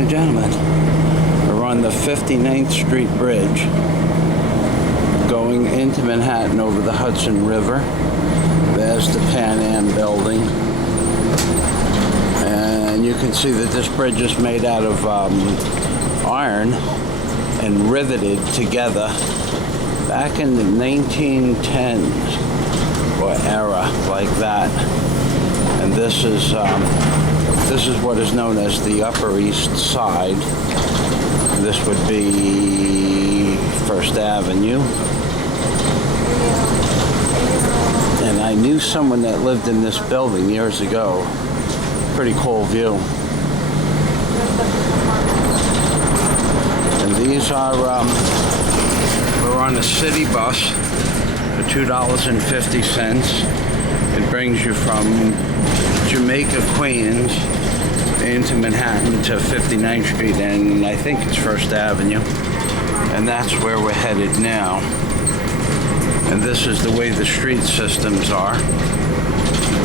and gentlemen, we're on the 59th Street Bridge going into Manhattan over the Hudson River. There's the Pan Am building. And you can see that this bridge is made out of iron and riveted together back in the 1910s or era like that. And this is what is known as the Upper East Side. This would be First Avenue. And I knew someone that lived in this building years ago. Pretty cool view. And these are, we're on a city bus for $2.50. It brings you from Jamaica, Queens into Manhattan to 59th Street, and I think it's First Avenue. And that's where we're headed now. And this is the way the street systems are.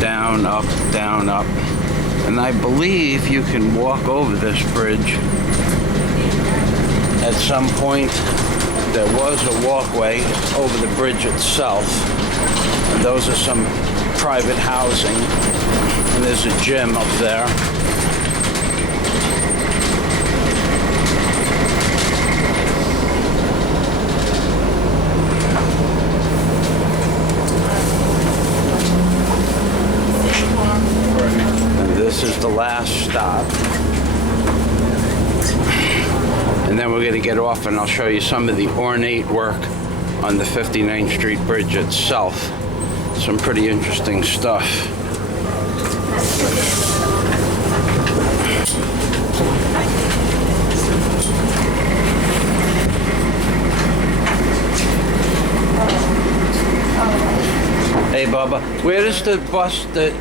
Down, up, down, up. And I believe you can walk over this bridge. At some point, there was a walkway over the bridge itself. And those are some private housing. And there's a gym up there. This is the last stop. And then we're going to get off and I'll show you some of the ornate work on the 59th Street Bridge itself. Some pretty interesting stuff. Hey Bubba, where does the bus, the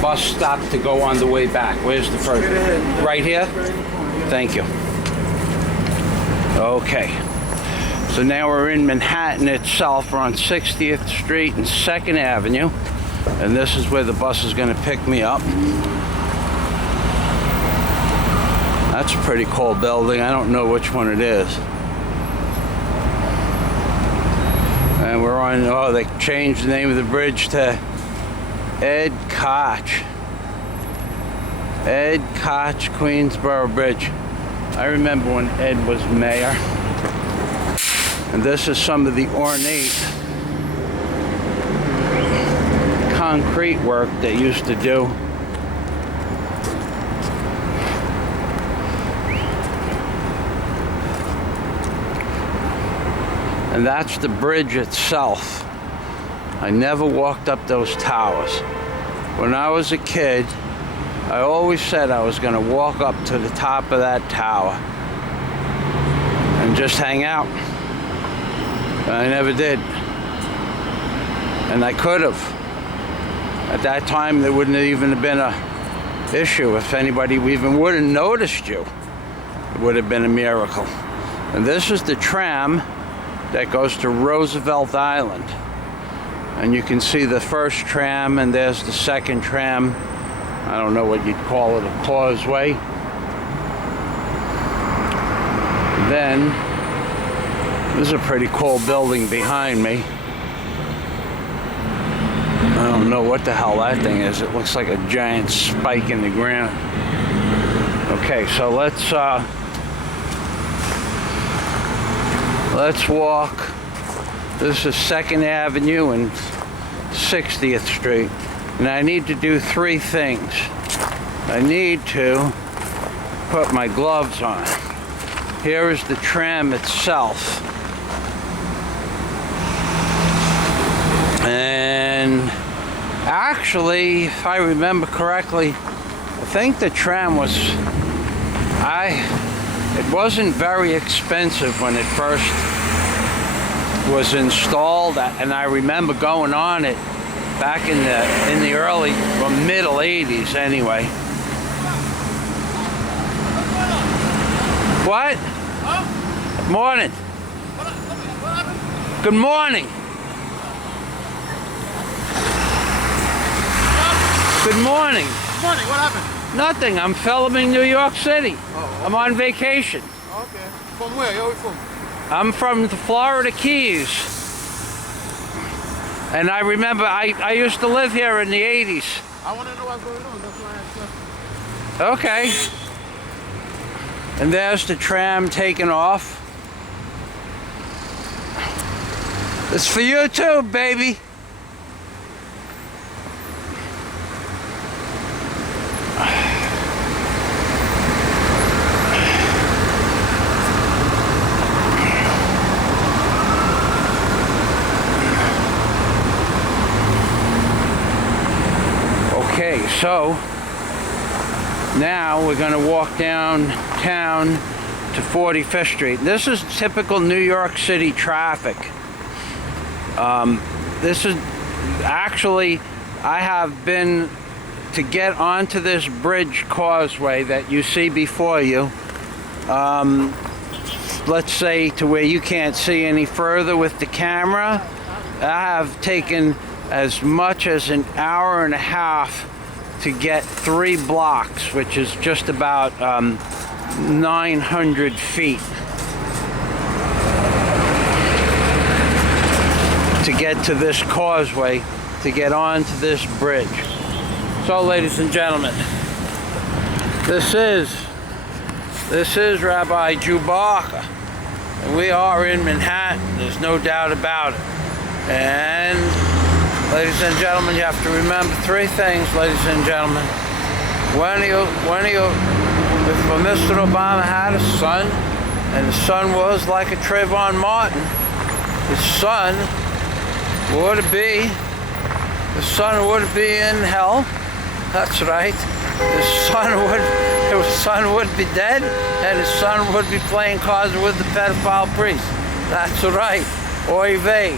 bus stop to go on the way back? Where's the first? Right here? Thank you. Okay. So now we're in Manhattan itself. We're on 60th Street and 2nd Avenue. And this is where the bus is going to pick me up. That's a pretty cool building. I don't know which one it is. And we're on, oh, they changed the name of the bridge to Ed Koch. Ed Koch Queensboro Bridge. I remember when Ed was mayor. And this is some of the ornate concrete work they used to do. And that's the bridge itself. I never walked up those towers. When I was a kid, I always said I was going to walk up to the top of that tower and just hang out. But I never did. And I could have. At that time, there wouldn't even have been an issue. If anybody even would have noticed you, it would have been a miracle. And this is the tram that goes to Roosevelt Island. And you can see the first tram, and there's the second tram. I don't know what you'd call it, a causeway. Then, this is a pretty cool building behind me. I don't know what the hell that thing is. It looks like a giant spike in the ground. Okay, so let's walk. This is 2nd Avenue and 60th Street. And I need to do 3 things. I need to put my gloves on. Here is the tram itself. And actually, if I remember correctly, I think the tram was, it wasn't very expensive when it first was installed, and I remember going on it back in the early, well, middle 80s anyway. What? Huh? Morning. Good morning. Good morning. Good morning. What happened? Nothing. I'm filming New York City. Oh, okay. I'm on vacation. Okay. From where? Where are you from? I'm from the Florida Keys. And I remember I used to live here in the 80s. I want to know what's going on. That's why I asked. Okay. And there's the tram taking off. It's for you too, baby. Okay, so now we're going to walk downtown to 45th Street. This is typical New York City traffic. This is actually, I have been to get onto this bridge causeway that you see before you. Let's say to where you can't see any further with the camera. I have taken as much as an hour and a half to get 3 blocks, which is just about 900 feet. To get to this causeway, to get onto this bridge. So, ladies and gentlemen, this is Rabbi Jew Barker. We are in Manhattan, there's no doubt about it. And ladies and gentlemen, you have to remember 3 things, ladies and gentlemen. If Mr. Obama had a son, and the son was like a Trayvon Martin, his son would be in hell. That's right. His son would be dead, and his son would be playing cards with the pedophile priest. That's right. Oy vey.